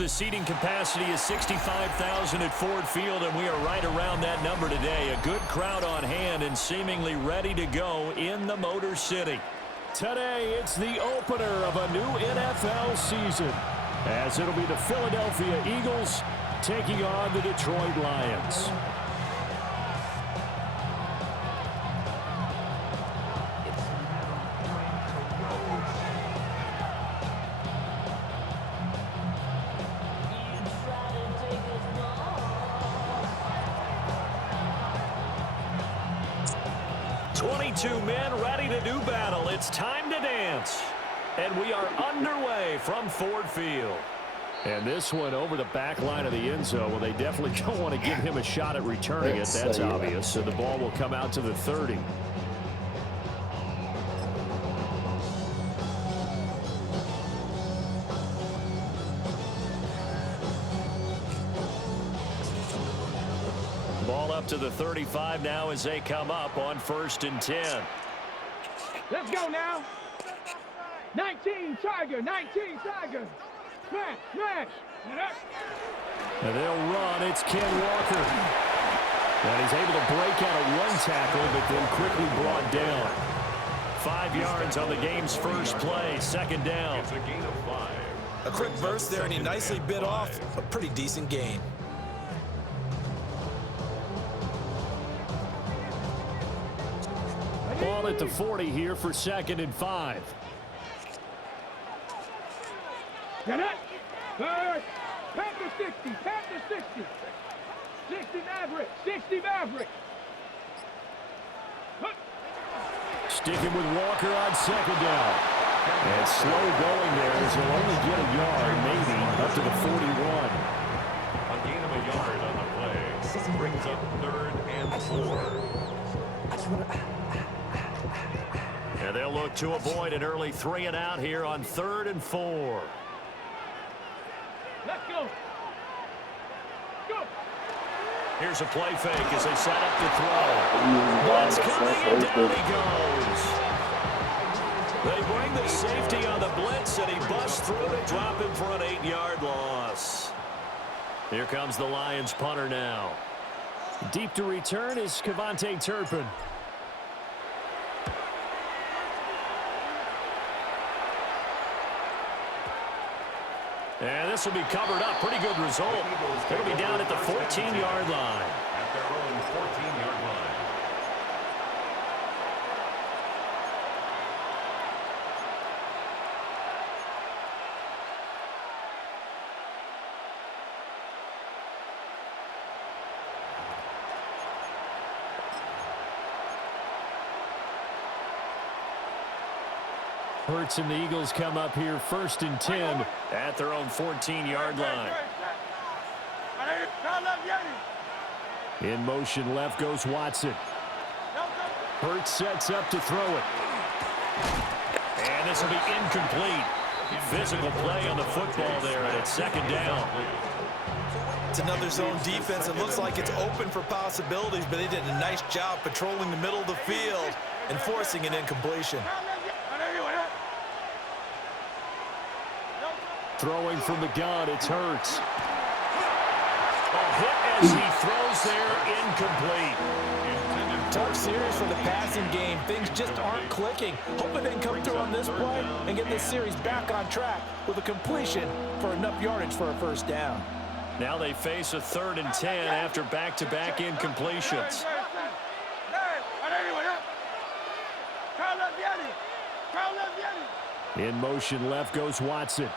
The seating capacity is 65,000 at Ford Field, and we are right around that number today. A good crowd on hand and seemingly ready to go in the Motor City. Today, it's the opener of a new NFL season, as it'll be the Philadelphia Eagles taking on the Detroit Lions. Two men ready to do battle. It's time to dance. And we are underway from Ford Field. And this one over the back line of the end zone. Well, they definitely don't want to give him a shot at returning it. That's obvious. So the ball will come out to the 30. Ball up to the 35 now as they come up on 1st and 10. Let's go now. 19 Tiger, 19 Tiger. Smash, smash. And they'll run. It's Ken Walker. And he's able to break out of one tackle, but then quickly brought down. 5 yards on the game's first play. 2nd down. It's a gain of 5. A quick burst there, and he nicely bit off a pretty decent gain. Ball at the 40 here for 2nd and 5. Get it. Third. Panther 60. Panther 60. 60 Maverick. 60 Maverick. Sticking with Walker on 2nd down. And slow going there as he'll only get a yard, maybe, up to the 41. A gain of a yard on the play. Brings up 3rd and 4. And they'll look to avoid an early 3 and out here on 3rd and 4. Let's go. Go. Here's a play fake as they set up to throw. Blitz coming and down he goes. They bring the safety on the blitz and he busts through to drop him for an 8-yard loss. Here comes the Lions punter now. Deep to return is Kevontae Turpin. And this will be covered up. Pretty good result. It'll be down at the 14-yard line. At their own 14-yard line. Hurts and the Eagles come up here 1st and 10 at their own 14-yard line. In motion left goes Watson. Hurts sets up to throw it. And this will be incomplete. Physical play on the football there, and it's 2nd down. It's another zone defense. It looks like it's open for possibilities, but they did a nice job patrolling the middle of the field and forcing an incompletion. Throwing from the gun, it's Hurts. A hit as he throws there, incomplete. Tough series for the passing game. Things just aren't clicking. Hoping they can come through on this play and get this series back on track with a completion for enough yardage for a 1st down. Now they face a 3rd and 10 after back-to-back incompletions. In motion left goes Watson.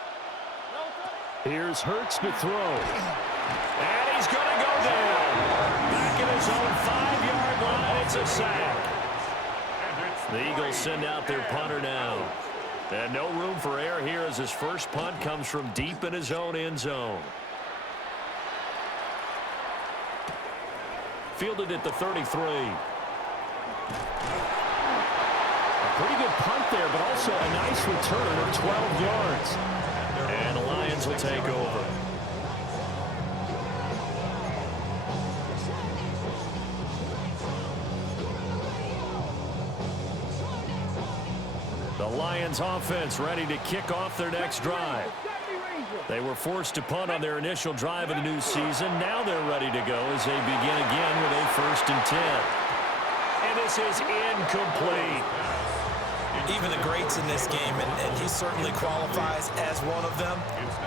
Here's Hurts to throw. And he's going to go down. Back at his own 5-yard line, it's a sack. The Eagles send out their punter now. And no room for error here as his first punt comes from deep in his own end zone. Fielded at the 33. A pretty good punt there, but also a nice return of 12 yards. And the Lions will take over. The Lions offense ready to kick off their next drive. They were forced to punt on their initial drive of the new season. Now they're ready to go as they begin again with a 1st and 10. And this is incomplete. Even the greats in this game, and he certainly qualifies as one of them,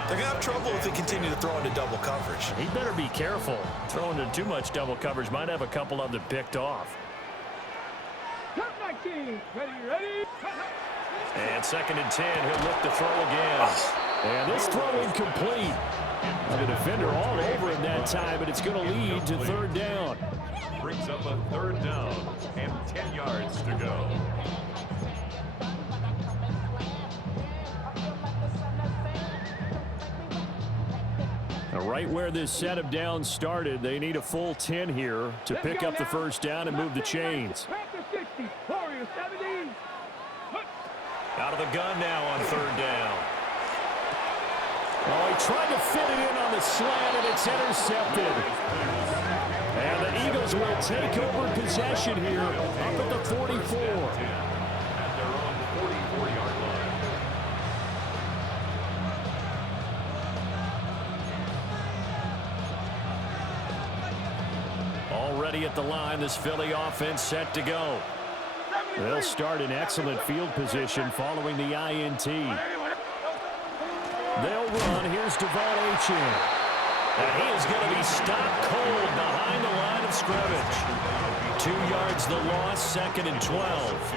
they're going to have trouble if they continue to throw into double coverage. He better be careful. Throwing into too much double coverage might have a couple of them picked off. Ready. And 2nd and 10, he'll look to throw again. And this throw incomplete. The defender all over him that time, but it's going to lead to 3rd down. Brings up a 3rd down and 10 yards to go. Right where this set of downs started, they need a full 10 here to pick up the 1st down and move the chains. Out of the gun now on 3rd down. Oh, he tried to fit it in on the slant, and it's intercepted. And the Eagles will take over possession here up at the 44. At their own 44-yard line. Already at the line, this Philly offense set to go. They'll start in excellent field position following the INT. They'll run. Here's Devon Achane. And he is going to be stopped cold behind the line of scrimmage. 2 yards the loss, 2nd and 12.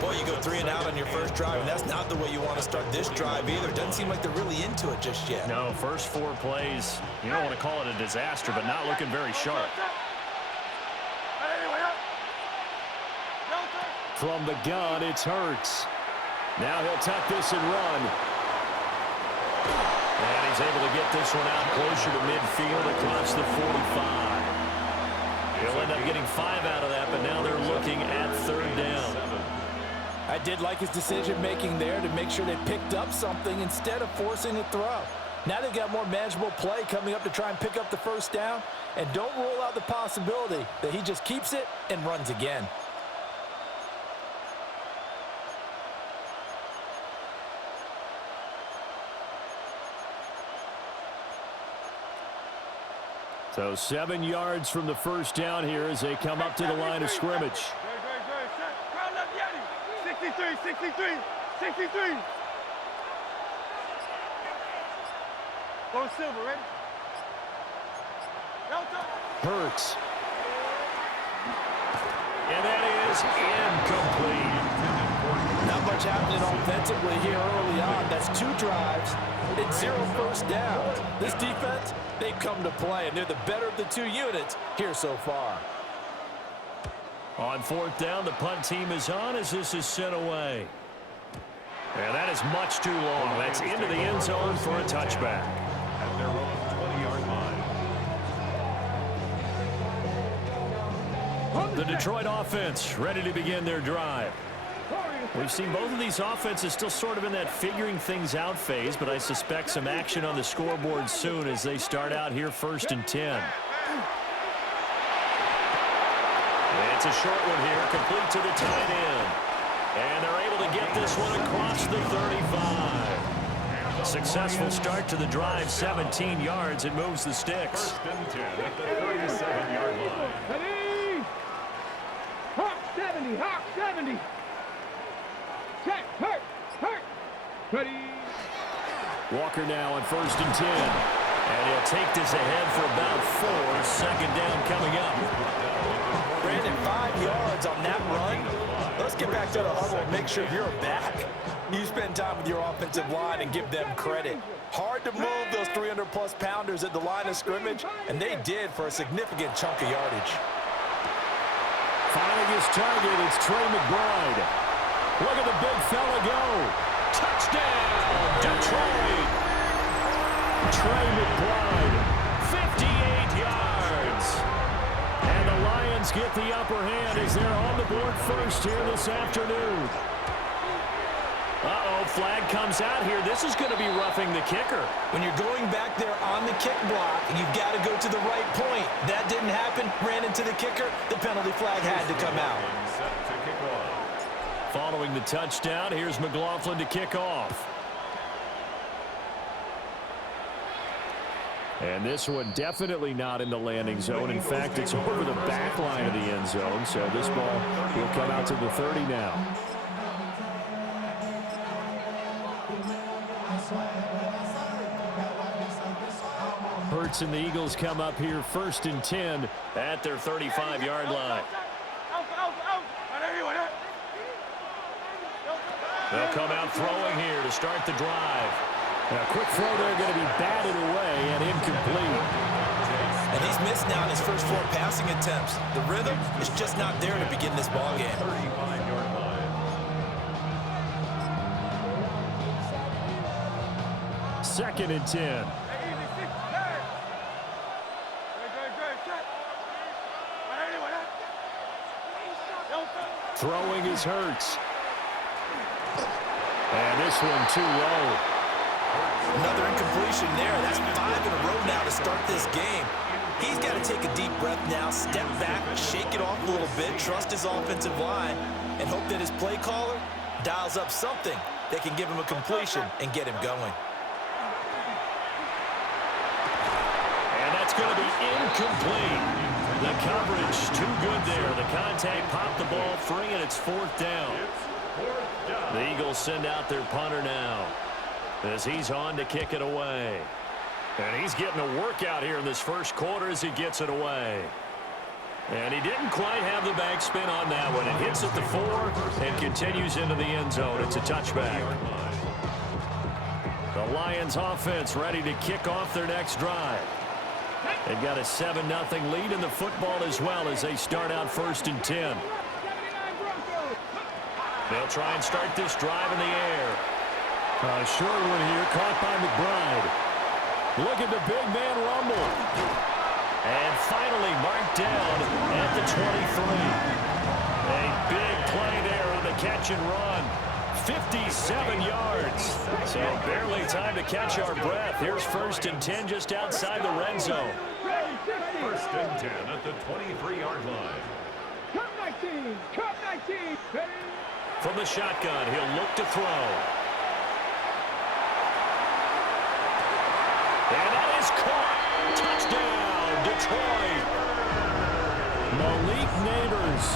Boy, you go 3 and out on your first drive, and that's not the way you want to start this drive either. It doesn't seem like they're really into it just yet. No, first 4 plays, you don't want to call it a disaster, but not looking very sharp. From the gun, it's Hurts. Now he'll tuck this and run. And he's able to get this one out closer to midfield across the 45. He'll end up getting 5 out of that, but now they're looking at 3rd down. I did like his decision-making there to make sure they picked up something instead of forcing a throw. Now they've got more manageable play coming up to try and pick up the 1st down. And don't rule out the possibility that he just keeps it and runs again. So 7 yards from the 1st down here as they come up to the line of scrimmage. 63. Go Silver, ready? Hurts. And that is incomplete. Not much happening offensively here early on. That's 2 drives and 0 1st downs. This defense, they've come to play, and they're the better of the 2 units here so far. On 4th down, the punt team is on as this is sent away. And that is much too long. That's into the end zone for a touchback. At their own 20-yard line. The Detroit offense ready to begin their drive. We've seen both of these offenses still sort of in that figuring things out phase, but I suspect some action on the scoreboard soon as they start out here 1st and 10. It's a short one here, complete to the tight end. And they're able to get this one across the 35. Successful start to the drive, 17 yards, and moves the sticks. 1st and 10 at the 37-yard line. Ready? Hawk 70. Check, hurt. Ready? Walker now on 1st and 10. And he'll take this ahead for about 4. 2nd down coming up. Brandon, 5 yards on that run. Let's get back to the huddle and make sure you're back. You spend time with your offensive line and give them credit. Hard to move those 300-plus pounders at the line of scrimmage, and they did for a significant chunk of yardage. Finding his target, it's Trey McBride. Look at the big fella go. Touchdown, Detroit. Trey McBride, 58 yards. And the Lions get the upper hand as they're on the board first here this afternoon. Uh-oh, flag comes out here. This is going to be roughing the kicker. When you're going back there on the kick block, you've got to go to the right point. That didn't happen. Ran into the kicker. The penalty flag had to come out. Set to kick off. Following the touchdown, here's McLaughlin to kick off. And this one definitely not in the landing zone. In fact, it's over the back line of the end zone. So this ball will come out to the 30 now. Hurts and the Eagles come up here 1st and 10 at their 35-yard line. They'll come out throwing here to start the drive. A quick throw there going to be batted away and incomplete. And he's missed now in his first 4 passing attempts. The rhythm is just not there to begin this ball game. 35-yard line. 2nd and 10. Throwing is Hurts. And this one too low. Another incompletion there. That's 5 in a row now to start this game. He's got to take a deep breath now, step back, shake it off a little bit, trust his offensive line, and hope that his play caller dials up something that can give him a completion and get him going. And that's going to be incomplete. The coverage too good there. The contact popped the ball free, and it's 4th down. The Eagles send out their punter now as he's on to kick it away. And he's getting a workout here in this first quarter as he gets it away. And he didn't quite have the backspin on that one. It hits at the 4 and continues into the end zone. It's a touchback. The Lions offense ready to kick off their next drive. They've got a 7-0 lead in the football as well as they start out 1st and 10. They'll try and start this drive in the air. A short one here, caught by McBride. Look at the big man rumble. And finally marked down at the 23. A big play there on the catch and run. 57 yards. So barely time to catch our breath. Here's 1st and 10 just outside the red zone. 1st and 10 at the 23-yard line. Cup 19. Cup 19. From the shotgun, he'll look to throw. And that is caught. Touchdown, Detroit. Malik Neighbors,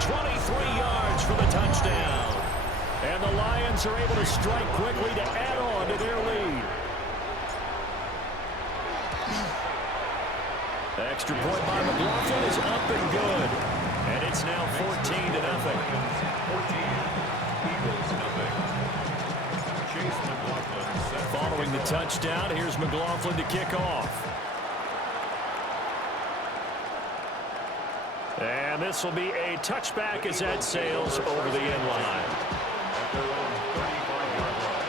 23 yards for the touchdown. And the Lions are able to strike quickly to add on to their lead. Extra point by McLaughlin is up and good. And it's now 14-0. 14. Eagles nothing. Chase McLaughlin set. Following the touchdown, here's McLaughlin to kick off. And this will be a touchback as that sails over the end line. At their own 35-yard line.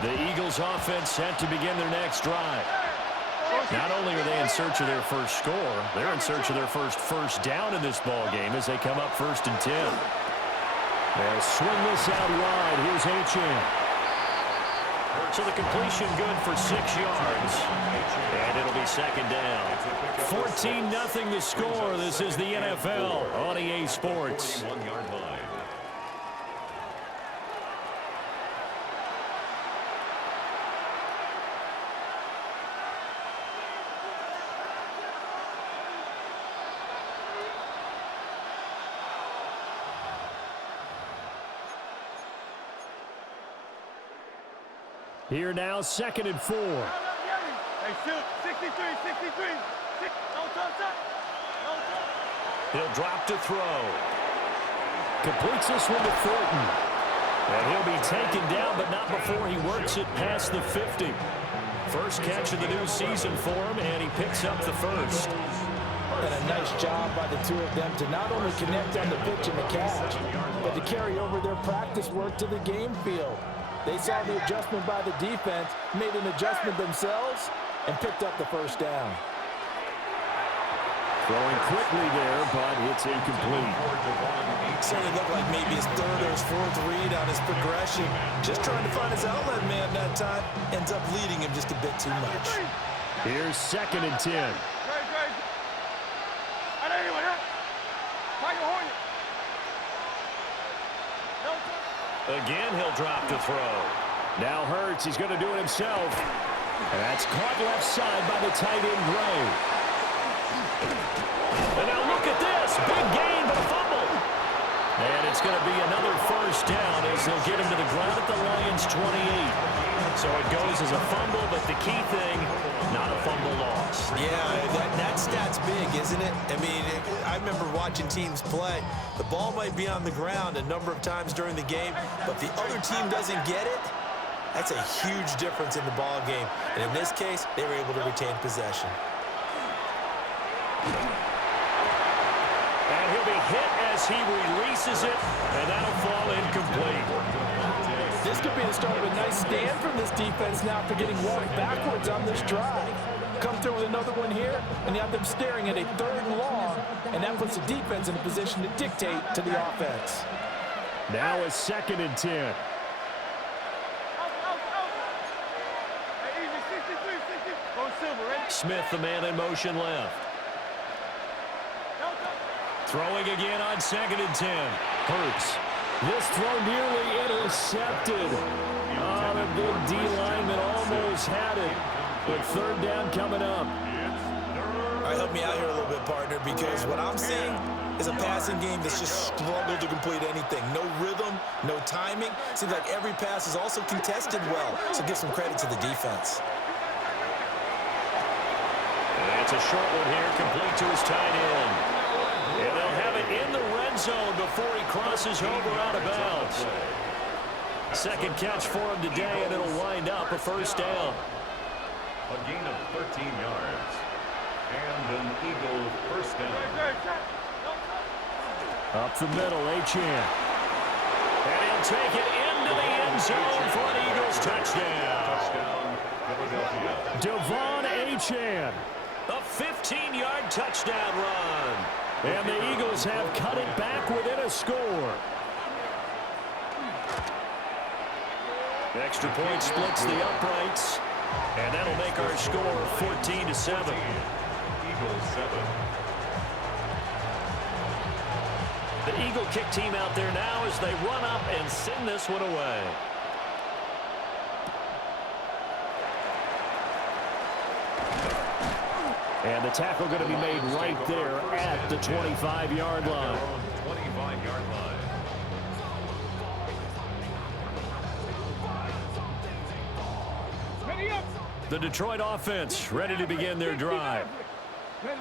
The Eagles offense set to begin their next drive. Not only are they in search of their first score, they're in search of their first down in this ball game as they come up 1st and 10. They'll swing this out wide. Here's H.M. So the completion good for 6 yards. And it'll be 2nd down. 14-0 the score. This is the NFL on EA Sports. 41-yard line. Here now, 2nd and 4. Hey, shoot. 63. Don't touch that. He'll drop to throw. Completes this one to Thornton. And he'll be taken down, but not before he works it past the 50. First catch of the new season for him, and he picks up the first. And a nice job by the two of them to not only connect on the pitch and the catch, but to carry over their practice work to the game field. They saw the adjustment by the defense, made an adjustment themselves, and picked up the first down. Throwing quickly there, but it's incomplete. Certainly looked like maybe his 3rd or his 4th read on his progression. Just trying to find his outlet man that time. Ends up leading him just a bit too much. Here's 2nd and 10. Again, he'll drop to throw. Now Hurts, he's going to do it himself. And that's caught left side by the tight end, Gray. And now look at this. Big gain, but a fumble. And it's going to be another first down as they'll get him to the ground at the Lions' 28. So it goes as a fumble, but the key thing, not a fumble loss. Yeah, that stat's big, isn't it? I mean, I remember watching teams play. The ball might be on the ground a number of times during the game, but if the other team doesn't get it, that's a huge difference in the ball game. And in this case, they were able to retain possession. And he'll be hit as he releases it, and that'll fall incomplete. This could be the start of a nice stand from this defense now after getting walked backwards on this drive. Come through with another one here, and you have them staring at a 3rd and long, and that puts the defense in a position to dictate to the offense. Now it's 2nd and 10. Smith, the man in motion left. Throwing again on 2nd and 10. Hurts. This throw nearly intercepted. Oh, the big D lineman almost had it. But 3rd down coming up. All right, help me out here a little bit, partner, because what I'm seeing is a passing game that's just struggled to complete anything. No rhythm, no timing. Seems like every pass is also contested well, so give some credit to the defense. And that's a short one here, complete to his tight end. And they'll have it in the red zone before he crosses over out of bounds. 2nd catch for him today, and it'll wind up a first down. A gain of 13 yards. And an Eagle first down. Up the middle, Achane. And he'll take it into the end zone for an Eagles touchdown. Touchdown, Philadelphia. Devon Achane. A 15-yard touchdown run. And the Eagles have cut it back within a score. Extra point splits the uprights. And that'll make our score 14-7. Eagles 7. The Eagle kick team out there now as they run up and send this one away. And the tackle going to be made right there at the 25-yard line. 25-yard line. The Detroit offense ready to begin their drive.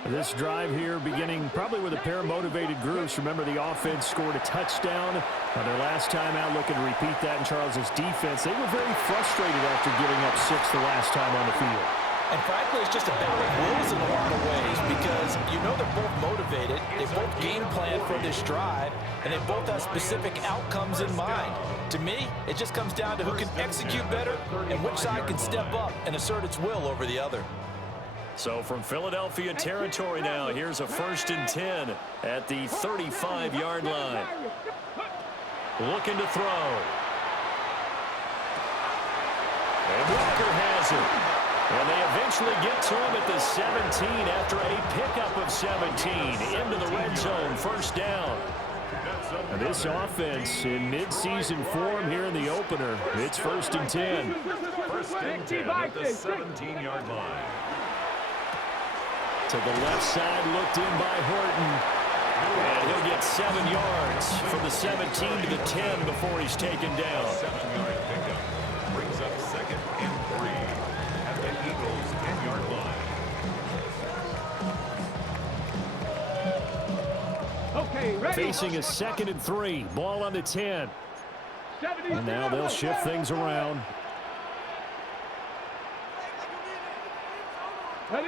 This drive here beginning probably with a pair of motivated groups. Remember, the offense scored a touchdown on their last time out. Looking to repeat that in Charles's defense. They were very frustrated after giving up 6 the last time on the field. And frankly, it's just a battle of wills in a lot of ways because you know they're both motivated, they both game plan for this drive, and they both have specific outcomes in mind. To me, it just comes down to who can execute better and which side can step up and assert its will over the other. So from Philadelphia territory now, here's a 1st and 10 at the 35-yard line. Looking to throw. And Walker has it. And they eventually get to him at the 17 after a pickup of 17 into the red zone, first down. And this offense in midseason form here in the opener. It's 1st and 10. 1st and 10 at the 17-yard line. To the left side, looked in by Horton. And he'll get 7 yards from the 17 to the 10 before he's taken down. 7-yard pickup brings up 2nd and 3 at the Eagles' 10-yard line. Okay, ready. Facing a 2nd and 3. Ball on the 10. And now they'll shift things around. Ready.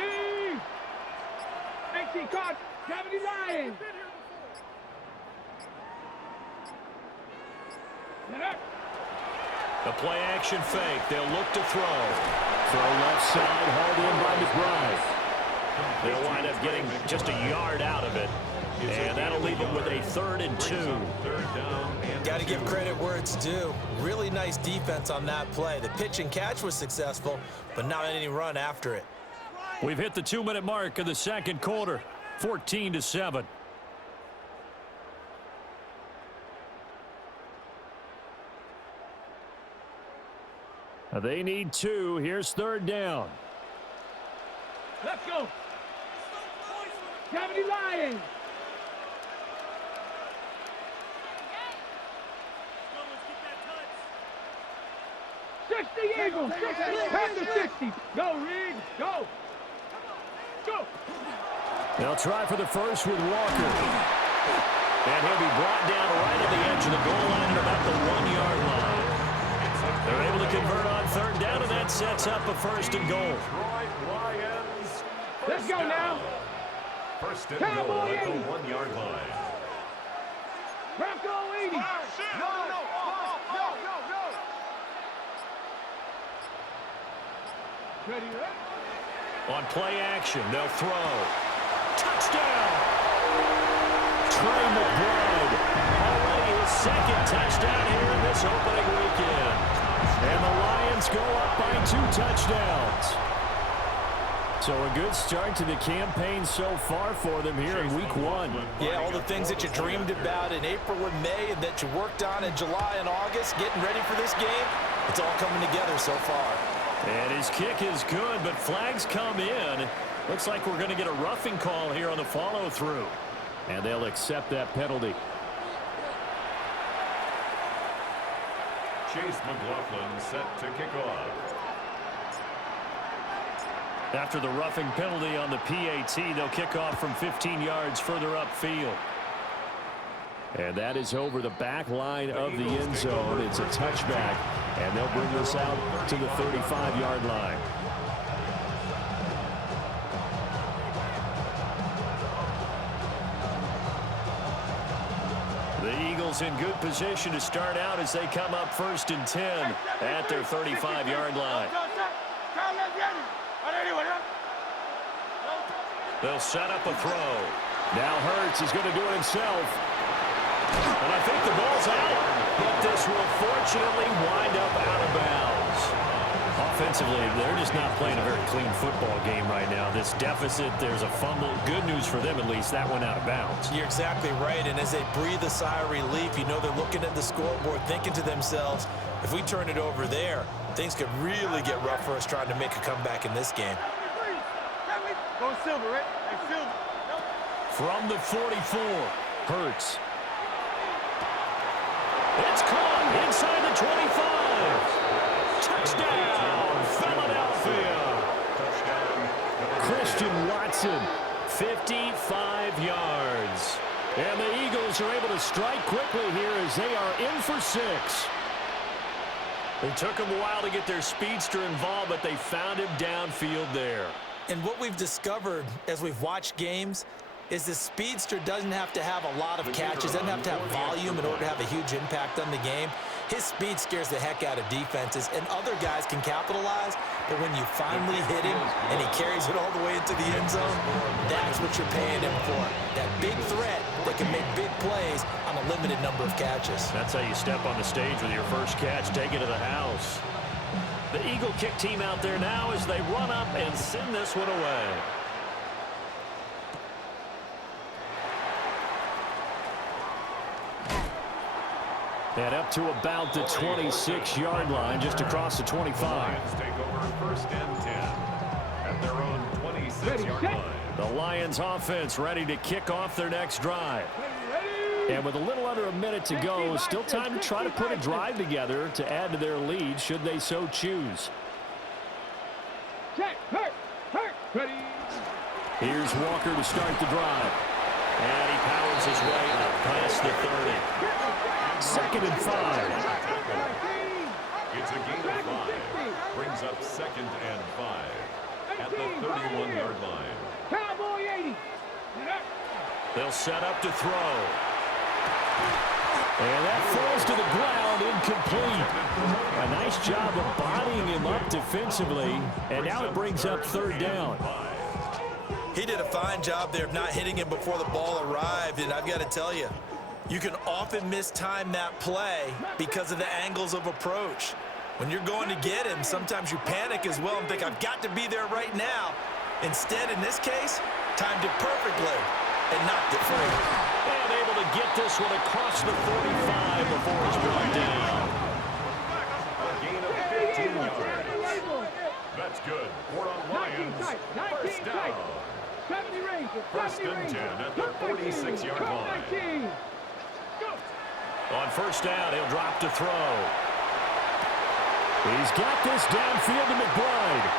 18 caught. 79. The play action fake. They'll look to throw. Throw left side, hauled in by McBride. They'll wind up getting just a yard out of it. And that'll leave them with a 3rd and 2. Got to give credit where it's due. Really nice defense on that play. The pitch and catch was successful, but not any run after it. We've hit the 2-minute mark of the second quarter, 14-7. They need 2. Here's third down. Let's go. Gravity Lions. Eagles, 60, pass to 60. Go, Reed, go. Go. They'll try for the first with Walker. And he'll be brought down right at the edge of the goal line at about the 1-yard line. They're able to convert on third down, and that sets up a first and goal. Let's go now. First and goal at the 1-yard line. Bronco 80. No. Ready, right? On play action, they'll throw. Touchdown! Trey McBride, already his second touchdown here in this opening weekend. And the Lions go up by 2 touchdowns. So a good start to the campaign so far for them here in week 1. Yeah, all the things that you dreamed about in April and May and that you worked on in July and August, getting ready for this game, it's all coming together so far. And his kick is good, but flags come in. Looks like we're going to get a roughing call here on the follow-through. And they'll accept that penalty. Chase McLaughlin set to kick off. After the roughing penalty on the PAT, they'll kick off from 15 yards further upfield. And that is over the back line of the end zone. It's a touchback, and they'll bring this out to the 35-yard line. The Eagles in good position to start out as they come up 1st and 10 at their 35-yard line. They'll set up a throw. Now Hurts is going to do it himself. And I think the ball's out, but this will fortunately wind up out of bounds. Offensively, they're just not playing a very clean football game right now. This deficit, there's a fumble. Good news for them, at least. That went out of bounds. You're exactly right, and as they breathe a sigh of relief, you know they're looking at the scoreboard, thinking to themselves, if we turn it over there, things could really get rough for us trying to make a comeback in this game. Go Silver, right? Hey, Silver. From the 44, Hurts. It's caught inside the 25. Touchdown, Philadelphia. Christian Watson, 55 yards. And the Eagles are able to strike quickly here as they are in for 6. It took them a while to get their speedster involved, but they found him downfield there. And what we've discovered as we've watched games is the speedster doesn't have to have a lot of catches, doesn't have to have volume in order to have a huge impact on the game. His speed scares the heck out of defenses, and other guys can capitalize, but when you finally hit him and he carries it all the way into the end zone, that's what you're paying him for. That big threat that can make big plays on a limited number of catches. That's how you step on the stage with your first catch, take it to the house. The Eagle kick team out there now as they run up and send this one away. And up to about the 26-yard line, just across the 25. Lions take over 1st and 10 at their own 26-yard line. The Lions offense ready to kick off their next drive. And with a little under a minute to go, still time to try to put a drive together to add to their lead should they so choose. Check, hurt, ready. Here's Walker to start the drive. And he powers his way up past the 30. 2nd and 5. It's a gain of 5. Brings up 2nd and 5 at the 31-yard line. Cowboy 80. They'll set up to throw. And that falls to the ground, incomplete. A nice job of bodying him up defensively. And now it brings up 3rd down. He did a fine job there of not hitting him before the ball arrived, and I've got to tell you, you can often mistime that play because of the angles of approach. When you're going to get him, sometimes you panic as well and think, I've got to be there right now. Instead, in this case, timed it perfectly and knocked it free. And able to get this one across the 45 before he's brought down. A gain of 15 yards. That's good. For a Lions. First down. First and 10 at the 46-yard line. On first down, he'll drop to throw. He's got this downfield to McBride.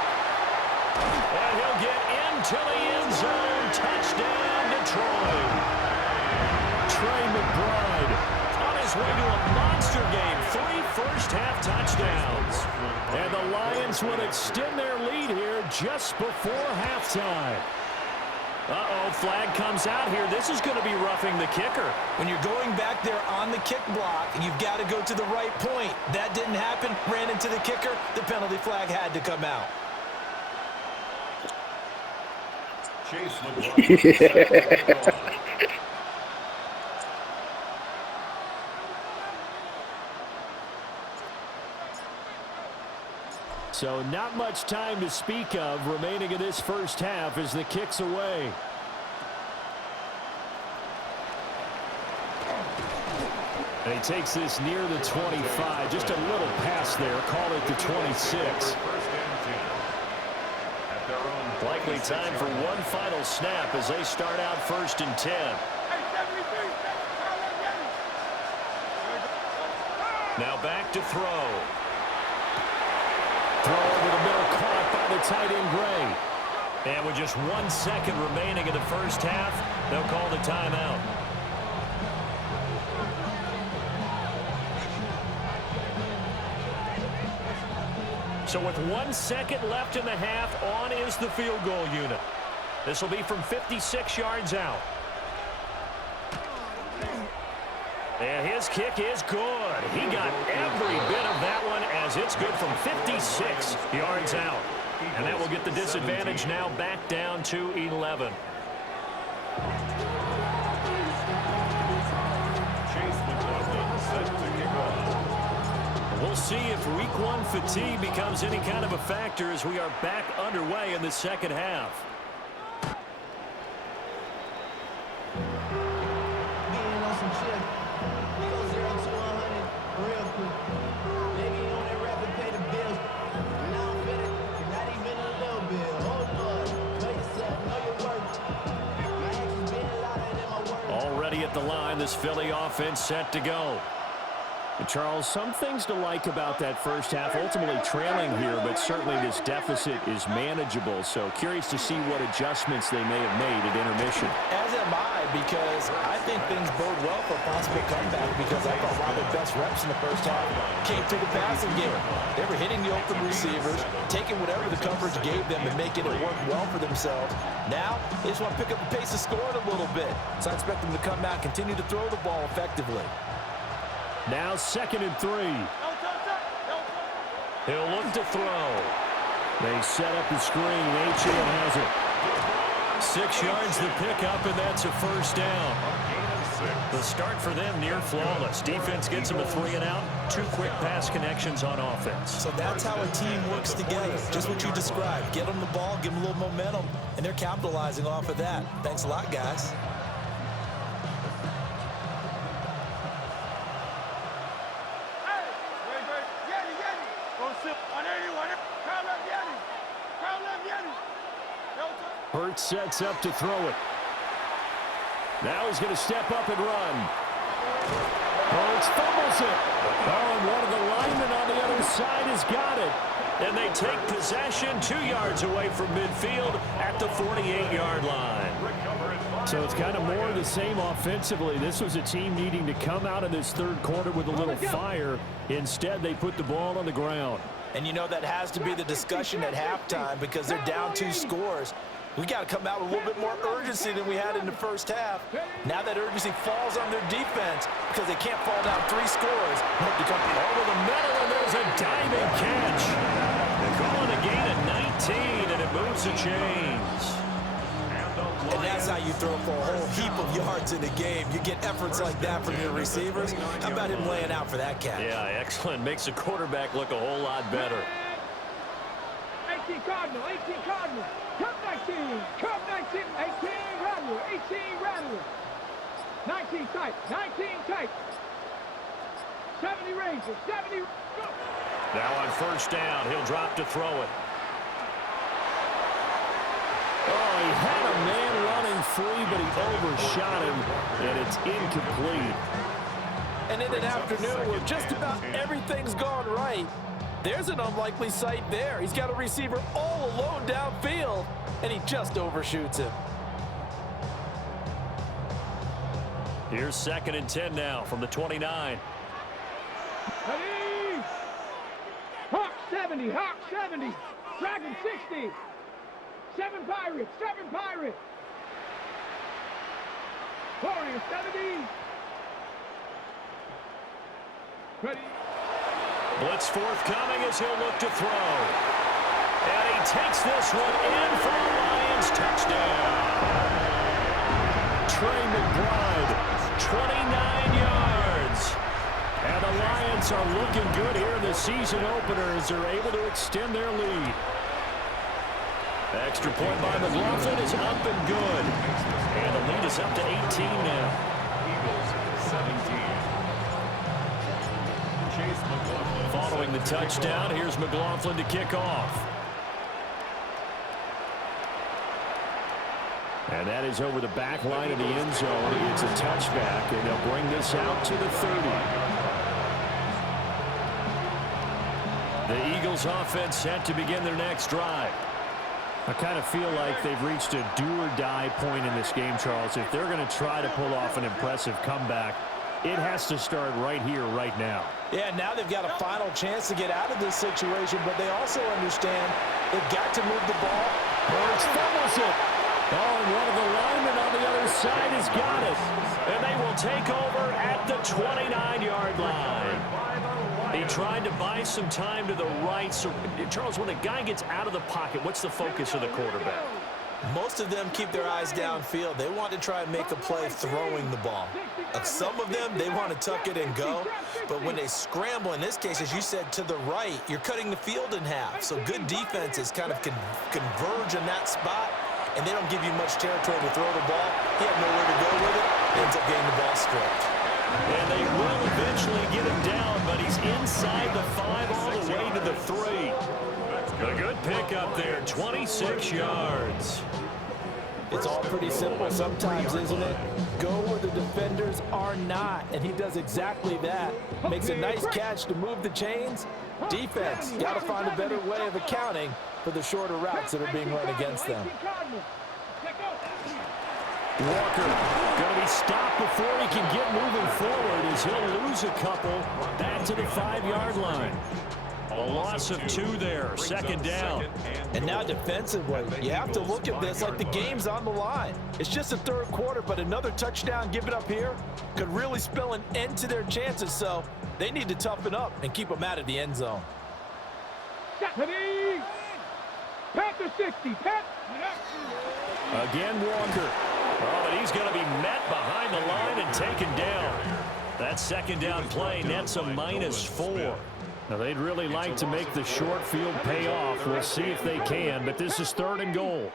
And he'll get into the end zone. Touchdown, Detroit. Trey McBride on his way to a monster game. 3 first-half touchdowns. And the Lions would extend their lead here just before halftime. Uh-oh, flag comes out here. This is going to be roughing the kicker. When you're going back there on the kick block, you've got to go to the right point. That didn't happen. Ran into the kicker. The penalty flag had to come out. Chase McLaughlin. So not much time to speak of remaining in this first half as the kick's away. And he takes this near the 25. Just a little pass there. Call it the 26. Likely time for one final snap as they start out first and 10. Now back to throw. Throw over the middle, caught by the tight end, Gray. And with just 1 second remaining in the first half, they'll call the timeout. So with 1 second left in the half, on is the field goal unit. This will be from 56 yards out. And his kick is good. He got every bit of that one as it's good from 56 yards out. And that will get the disadvantage now back down to 11. Chase McLaughlin set to kick off. We'll see if week 1 fatigue becomes any kind of a factor as we are back underway in the second half. Already at the line, this Philly offense set to go. And Charles, some things to like about that first half. Ultimately trailing here, but certainly this deficit is manageable. So curious to see what adjustments they may have made at intermission. As am I, because I think things bode well for a possible comeback, because I thought one of their best reps in the first half came through the passing game. They were hitting the open receivers, taking whatever the coverage gave them and making it work well for themselves. Now, they just want to pick up the pace of scoring a little bit. So I expect them to come out, continue to throw the ball effectively. Now 2nd and 3. He'll look to throw. They set up the screen. H.A. has it. 6 yards the pickup, and that's a first down. The start for them near flawless. Defense gets them a 3 and out. 2 quick pass connections on offense. So that's how a team works together. Just what you described. Get them the ball, give them a little momentum, and they're capitalizing off of that. Thanks a lot, guys. Hurts sets up to throw it. Now he's going to step up and run. Hurts fumbles it. Oh, and one of the linemen on the other side has got it. And they take possession 2 yards away from midfield at the 48-yard line. So it's kind of more of the same offensively. This was a team needing to come out of this third quarter with a little fire. Instead, they put the ball on the ground. And you know that has to be the discussion at halftime because they're down 2 scores. We got to come out with a little bit more urgency than we had in the first half. Now that urgency falls on their defense because they can't fall down 3 scores. Hope to come over the middle, and there's a diving catch. They're calling a gain of 19, and it moves the chains. And that's how you throw for a whole heap of yards in a game. You get efforts like that from your receivers. How about him laying out for that catch? Yeah, excellent. Makes the quarterback look a whole lot better. 18 Cardinal, 18 Cardinal. Cup 19, Cup 19, 18 Rattler, 18 Rattler. 19 tight, 19 tight. 70 Ranger, 70. Go. Now on first down, he'll drop to throw it. Oh, he had a man running free, but he overshot him, and it's incomplete. And in an afternoon where just about everything's gone right, there's an unlikely sight there. He's got a receiver all alone downfield, and he just overshoots him. Here's 2nd and 10 now from the 29. Ready? Hawk 70, Hawk 70. Dragon 60. 7 Pirates, 7 Pirates. Warrior 70. Ready? Blitz forthcoming as he'll look to throw. And he takes this one in for the Lions touchdown. Trey McBride, 29 yards. And the Lions are looking good here in the season opener as they're able to extend their lead. Extra point by McLaughlin is up and good. And the lead is up to 18 now. Eagles 17. Chase McLaughlin. Following the touchdown, here's McLaughlin to kick off. And that is over the back line of the end zone. It's a touchback, and they'll bring this out to the 30. The Eagles offense set to begin their next drive. I kind of feel like they've reached a do-or-die point in this game, Charles. If they're going to try to pull off an impressive comeback, it has to start right here, right now. Yeah, now they've got a final chance to get out of this situation, but they also understand they've got to move the ball. Hurts fumbles it. Oh, and one of the linemen on the other side has got it. And they will take over at the 29-yard line. He tried to buy some time to the right. So, Charles, when a guy gets out of the pocket, what's the focus of the quarterback? Most of them keep their eyes downfield. They want to try and make a play throwing the ball. Some of them, they want to tuck it and go. But when they scramble, in this case, as you said, to the right, you're cutting the field in half. So good defenses kind of converge in that spot, and they don't give you much territory to throw the ball. He had nowhere to go with it. Ends up getting the ball stripped. And they will eventually get him down, but he's inside the 5 all the way to the 3. A good pickup there, 26 yards. It's all pretty simple sometimes, isn't it? Go where the defenders are not, and he does exactly that. Makes a nice catch to move the chains. Defense, got to find a better way of accounting for the shorter routes that are being run against them. Walker going to be stopped before he can get moving forward as he'll lose a couple back to the 5-yard line. A loss of 2 there, 2nd down. And now defensively, you have to look at this like the game's on the line. It's just the 3rd quarter, but another touchdown given up here could really spell an end to their chances, so they need to toughen up and keep them out of the end zone. Panther 60, Again, Walker. Oh, but he's going to be met behind the line and taken down. That 2nd down play nets a -4. Now, they'd really like to make the short field pay off. We'll see if they can, but this is 3rd and goal.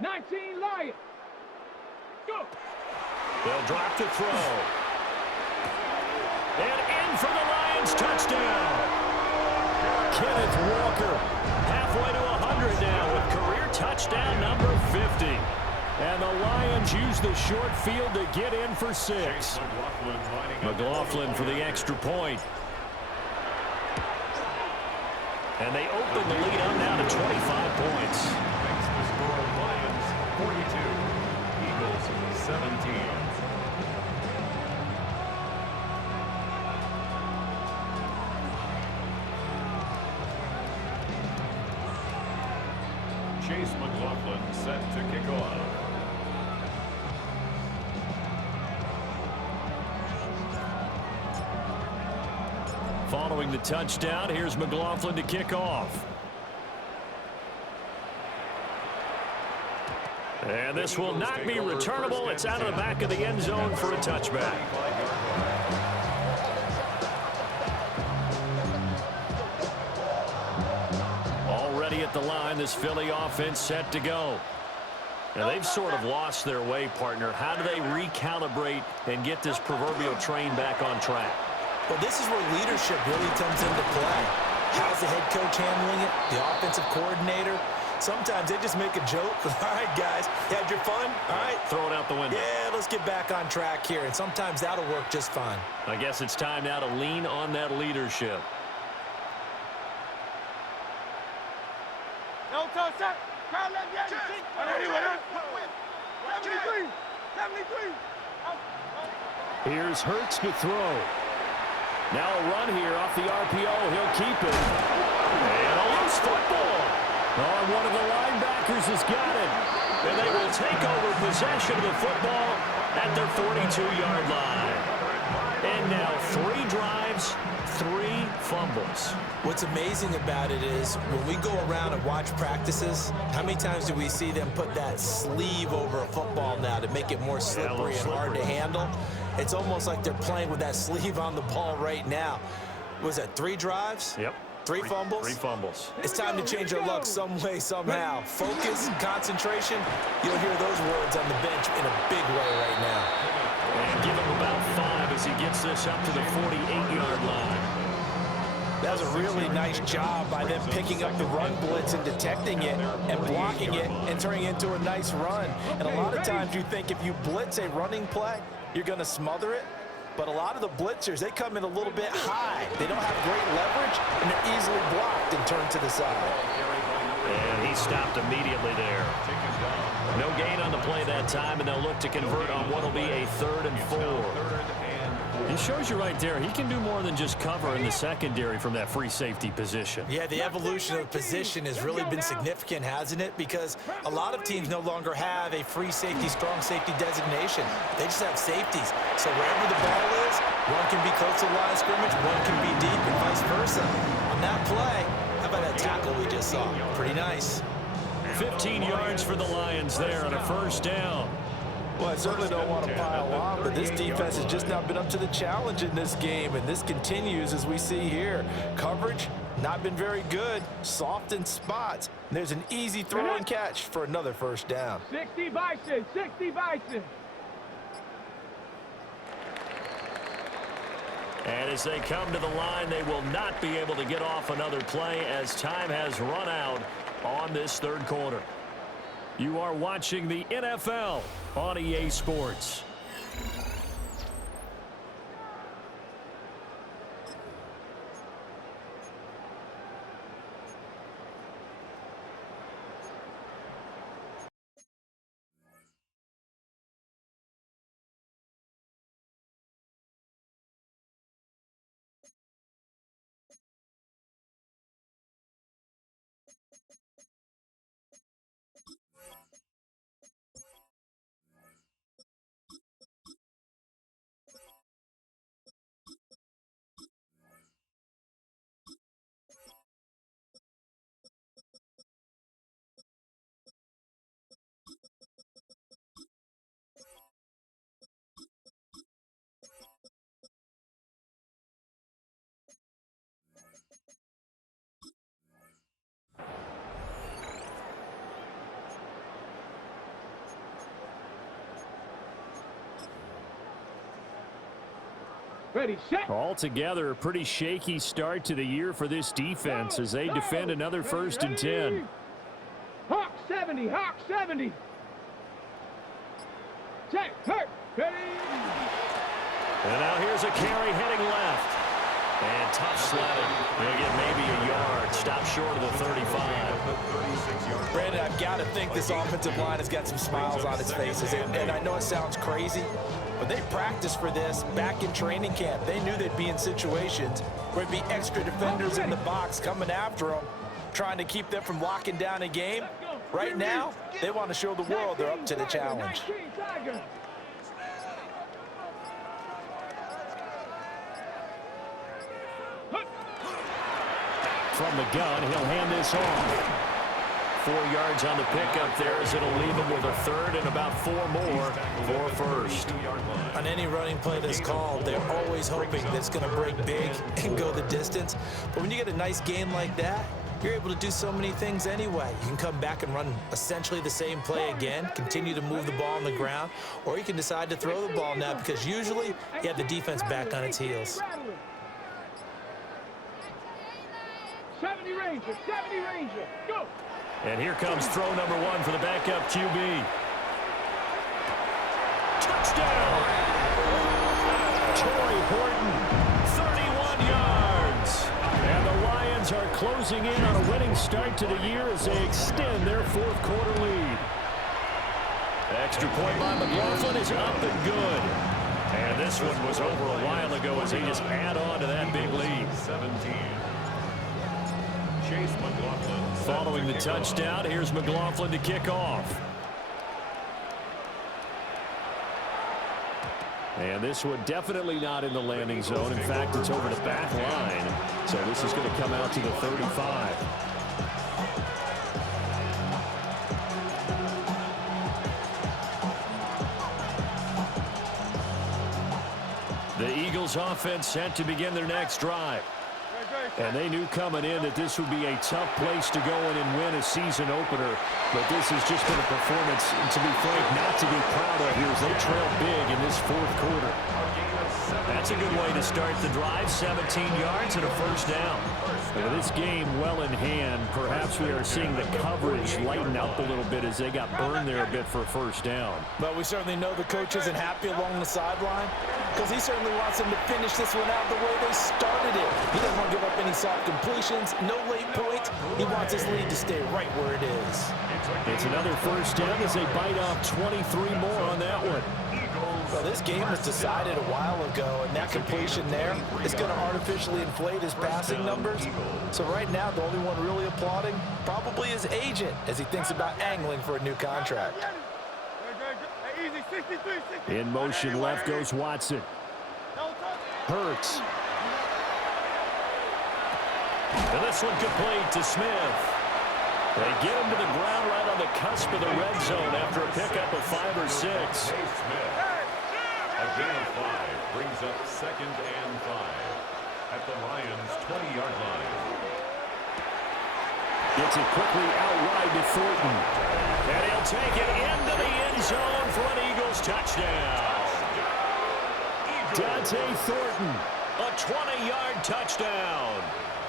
19 Lions. Go. They'll drop to throw. And in for the Lions touchdown. Kenneth Walker halfway to 100 now with career touchdown number 50. And the Lions use the short field to get in for 6. McLaughlin for the extra point. And they open the lead up now to 25 points. Makes the score Lions 42, Eagles 17. Chase McLaughlin set to kick off. Following the touchdown, here's McLaughlin to kick off. And this will not be returnable. It's out of the back of the end zone for a touchback. at the line. This Philly offense set to go. Now, they've sort of lost their way, partner. How do they recalibrate and get this proverbial train back on track? Well, this is where leadership really comes into play. How's the head coach handling it? The offensive coordinator? Sometimes they just make a joke. All right, guys, you had your fun? All right. Throw it out the window. Yeah, let's get back on track here. And sometimes that'll work just fine. I guess it's time now to lean on that leadership. Here's Hurts to throw. Now a run here off the RPO. He'll keep it. And a loose football. Oh, one of the linebackers has got it. And they will take over possession of the football at their 42-yard line. And now 3 drives, 3 fumbles. What's amazing about it is when we go around and watch practices, how many times do we see them put that sleeve over a football now to make it more slippery and hard to handle? It's almost like they're playing with that sleeve on the ball right now. Was that 3 drives? Yep. 3 fumbles? 3 fumbles. It's time to change our luck some way, somehow. Focus, concentration, you'll hear those words on the bench in a big way right now. And give him about 5 as he gets this up to the 48-yard line. That was a really nice job by them picking up the run blitz and detecting it and blocking it and turning it into a nice run. And a lot of times you think if you blitz a running play, you're going to smother it. But a lot of the blitzers, they come in a little bit high. They don't have great leverage, and they're easily blocked and turned to the side. And he stopped immediately there. No gain on the play that time, and they'll look to convert on what will be a 3rd and 4. It shows you right there, he can do more than just cover in the secondary from that free safety position. Yeah, the evolution of the position has really been significant, hasn't it? Because a lot of teams no longer have a free safety, strong safety designation. They just have safeties. So wherever the ball is, one can be close to the line of scrimmage, one can be deep, and vice versa. On that play, how about that tackle we just saw? Pretty nice. 15 yards for the Lions there on a 1st down. Well, I certainly don't want to pile on, but this defense has just not been up to the challenge in this game, and this continues as we see here. Coverage, not been very good, soft in spots. And there's an easy throw and catch for another 1st down. 60 Bison, 60 Bison. And as they come to the line, they will not be able to get off another play as time has run out on this 3rd quarter. You are watching the NFL on EA Sports. Ready, set. Altogether, a pretty shaky start to the year for this defense as they defend another 1st and 10. Hawk 70, Hawk 70. Check, hurt, ready. And now here's a carry heading left. And tough sledding. They'll get maybe a yard. Stop short of the 35. Brandon, I've got to think this offensive line has got some smiles on its faces. And I know it sounds crazy, but they practiced for this back in training camp. They knew they'd be in situations where there'd be extra defenders in the box coming after them, trying to keep them from locking down a game. Right now, they want to show the world they're up to the challenge. From the gun, he'll hand this off. 4 yards on the pickup there as it'll leave him with a 3rd and about 4 more for 1st. On any running play that's called, they're always hoping that it's going to break big and go the distance. But when you get a nice game like that, you're able to do so many things anyway. You can come back and run essentially the same play again, continue to move the ball on the ground, or you can decide to throw the ball now because usually you have the defense back on its heels. 70 Ranger, 70 Ranger, go! And here comes throw number 1 for the backup QB. Touchdown! Torrey Horton, 31 yards. And the Lions are closing in on a winning start to the year as they extend their fourth quarter lead. Extra point by McLaughlin is up and good. And this one was over a while ago as he just add on to that big lead. 17. Chase McLaughlin. Following the touchdown, here's McLaughlin to kick off. And this one definitely not in the landing zone. In fact, it's over the back line. So this is going to come out to the 35. The Eagles offense set to begin their next drive. And they knew coming in that this would be a tough place to go in and win a season opener. But this has just been a performance, to be frank, not to be proud of here as they trail big in this fourth quarter. That's a good way to start the drive. 17 yards and a first down. And with this game well in hand, perhaps we are seeing the coverage lighten up a little bit as they got burned there a bit for a first down. But we certainly know the coach isn't happy along the sideline because he certainly wants them to finish this one out the way they started it. He doesn't want to give up any soft completions, no late points. He wants his lead to stay right where it is. It's another first down as they bite off 23 more on that one. Well, this game was decided a while ago, and that completion there is going to artificially inflate his passing numbers. So right now, the only one really applauding probably his agent as he thinks about angling for a new contract. In motion left goes Watson. Hurts. And this one complete to Smith. They get him to the ground right on the cusp of the red zone after a pickup of 5 or 6. A gain of 5 brings up 2nd and 5 at the Lions' 20-yard line. Gets it quickly out wide to Thornton. And he'll take it into the end zone for an Eagles touchdown. Dante Thornton, a 20-yard touchdown.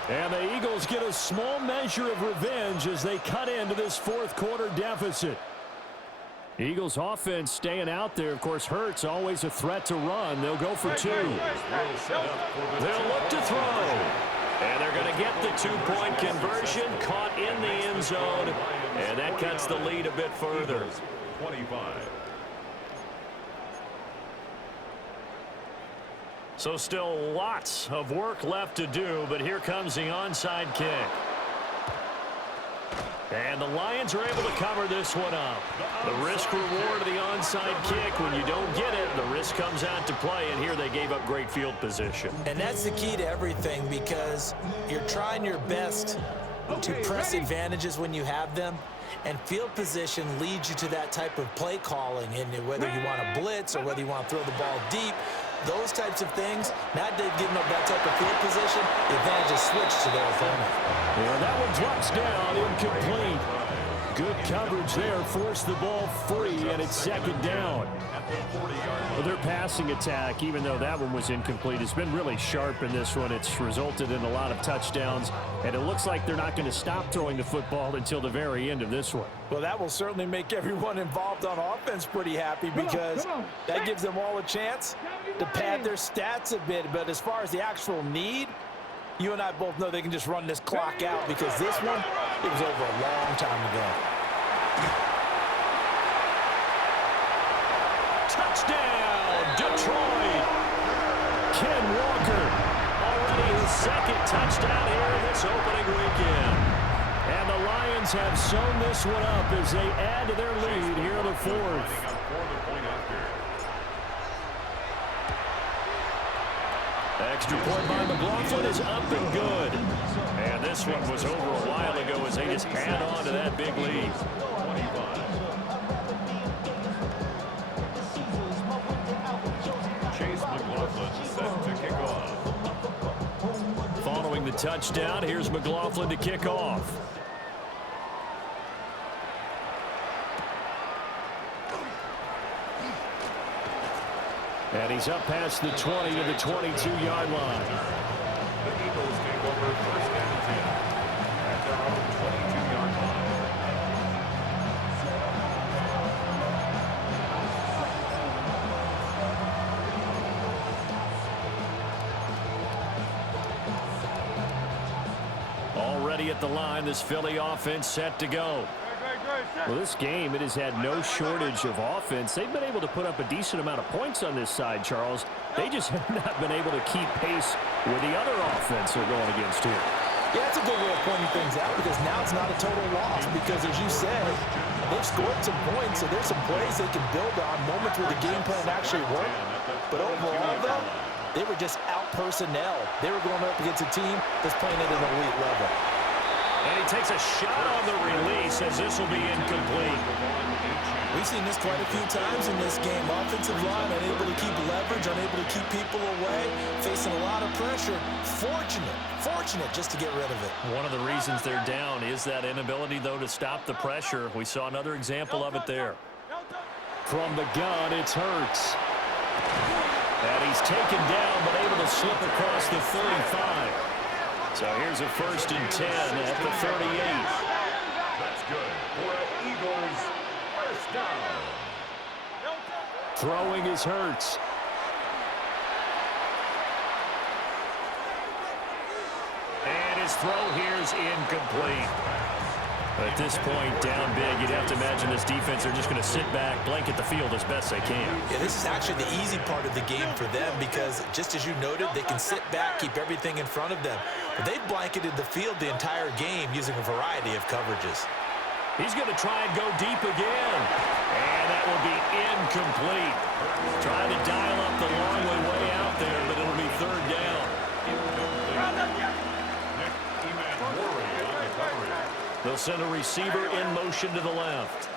And the Eagles get a small measure of revenge as they cut into this fourth quarter deficit. Eagles offense staying out there. Of course, Hurts always a threat to run. They'll go for 2. They'll look to throw. And they're going to get the 2-point conversion, caught in the end zone. And that cuts the lead a bit further. 25. So still lots of work left to do, but here comes the onside kick. And the Lions are able to cover this one up. The risk reward of the onside kick, when you don't get it, the risk comes out to play, and here they gave up great field position. And that's the key to everything because you're trying your best to press advantages when you have them, and field position leads you to that type of play calling, and whether you want to blitz or whether you want to throw the ball deep, those types of things, now they've given up that type of field position, the advantage is switched to their opponent. Yeah, that one drops down, incomplete. Good coverage there, forced the ball free, and it's 2nd down. Well, their passing attack, even though that one was incomplete, has been really sharp in this one. It's resulted in a lot of touchdowns, and it looks like they're not going to stop throwing the football until the very end of this one. Well, that will certainly make everyone involved on offense pretty happy because that gives them all a chance to pad their stats a bit. But as far as the actual need, you and I both know they can just run this clock out because this one, it was over a long time ago. Touchdown, Detroit! Ken Walker, already his 2nd touchdown here in this opening weekend. And the Lions have sewn this one up as they add to their lead here in the 4th. Extra point by McLaughlin is up and good. And this one was over a while ago as they just add on to that big lead. 25. Chase McLaughlin set to kick off. Following the touchdown. Here's McLaughlin to kick off. And he's up past the 20 to the 22-yard line. The Eagles take over first and 10 at their own 22-yard line. Already at the line, this Philly offense set to go. Well, this game, it has had no shortage of offense. They've been able to put up a decent amount of points on this side, Charles. They just have not been able to keep pace with the other offense they're going against here. Yeah, that's a good way of pointing things out because now it's not a total loss because, as you said, they've scored some points, so there's some plays they can build on, moments where the game plan actually worked. But overall, though, they were just out-personnel. They were going up against a team that's playing at an elite level. And he takes a shot on the release as this will be incomplete. We've seen this quite a few times in this game. Offensive line unable to keep leverage, unable to keep people away, facing a lot of pressure. Fortunate just to get rid of it. One of the reasons they're down is that inability, though, to stop the pressure. We saw another example of it there. From the gun, it's Hurts. And he's taken down, but able to slip across the 35. So here's a first and 10 at the 38. That's good for an Eagles first down. Throwing is Hurts. And his throw here is incomplete. At this point, down big, you'd have to imagine this defense are just going to sit back, blanket the field as best they can. Yeah, this is actually the easy part of the game for them because, just as you noted, they can sit back, keep everything in front of them. But they've blanketed the field the entire game using a variety of coverages. He's going to try and go deep again. And that will be incomplete. Trying to dial up the long way out there, but it'll be third down. They'll send a receiver in motion to the left.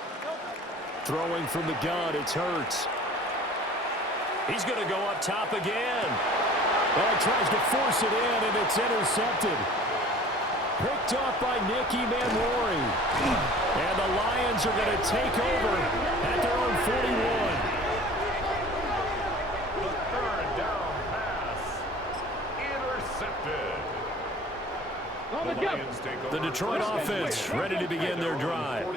Throwing from the gun, it's Hurts. He's going to go up top again. Well, he tries to force it in, and it's intercepted. Picked off by Nicky Manwari. And the Lions are going to take over at their own 41. The third down pass intercepted. The Detroit offense ready to begin their drive.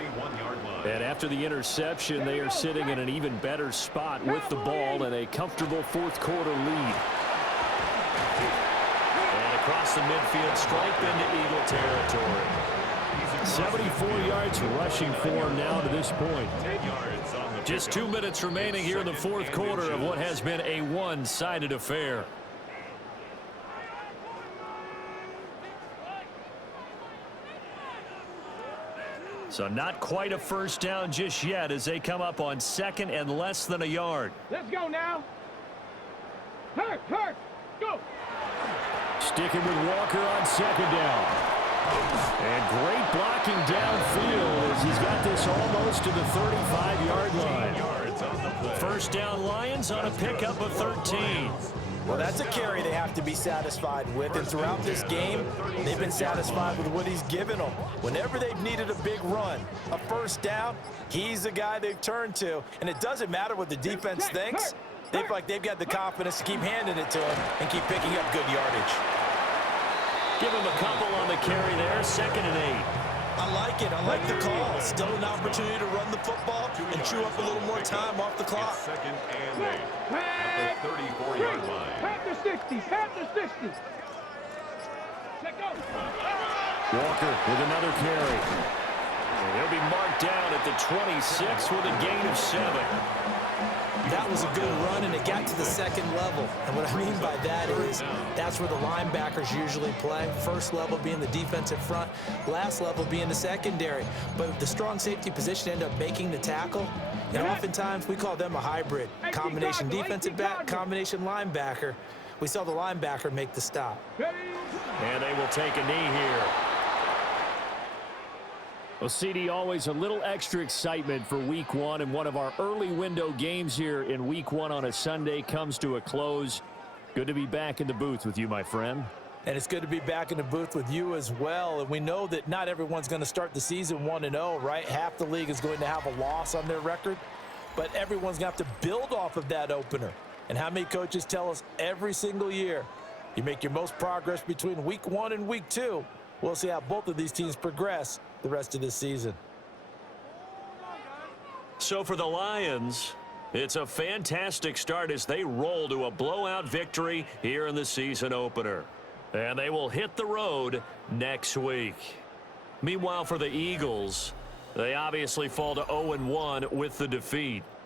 And after the interception, they are sitting in an even better spot with the ball and a comfortable fourth quarter lead. And across the midfield, stripe into Eagle territory. 74 yards rushing for him now to this point. Just 2 minutes remaining here in the fourth quarter of what has been a one-sided affair. So not quite a first down just yet as they come up on second and less than a yard. Let's go now. Hurt, go. Sticking with Walker on second down. And great blocking downfield as he's got this almost to the 35-yard line. First down Lions on a pickup of 13. Well, that's a carry they have to be satisfied with, and throughout this game, they've been satisfied with what he's given them. Whenever they've needed a big run, a first down, he's the guy they've turned to. And it doesn't matter what the defense thinks. They feel like they've got the confidence to keep handing it to him and keep picking up good yardage. Give him a couple on the carry there, 2nd and 8. I like it. I like the call. Still an opportunity to run the football and chew up a little more time off the clock. 2nd and 8 at the 34-yard line. Pat the 60. Let go. Walker with another carry. And he'll be marked down at the 26 with a gain of 7. That was a good run, and it got to the second level. And what I mean by that is that's where the linebackers usually play. First level being the defensive front, last level being the secondary. But the strong safety position ended up making the tackle. And oftentimes we call them a hybrid. Combination defensive back, combination linebacker. We saw the linebacker make the stop. And they will take a knee here. Well, CD, always a little extra excitement for Week 1, and one of our early window games here in Week 1 on a Sunday comes to a close. Good to be back in the booth with you, my friend. And it's good to be back in the booth with you as well. And we know that not everyone's going to start the season 1-0, right? Half the league is going to have a loss on their record, but everyone's going to have to build off of that opener. And how many coaches tell us every single year, you make your most progress between week 1 and week 2. We'll see how both of these teams progress the rest of this season. So for the Lions, it's a fantastic start as they roll to a blowout victory here in the season opener. And they will hit the road next week. Meanwhile, for the Eagles, they obviously fall to 0-1 with the defeat.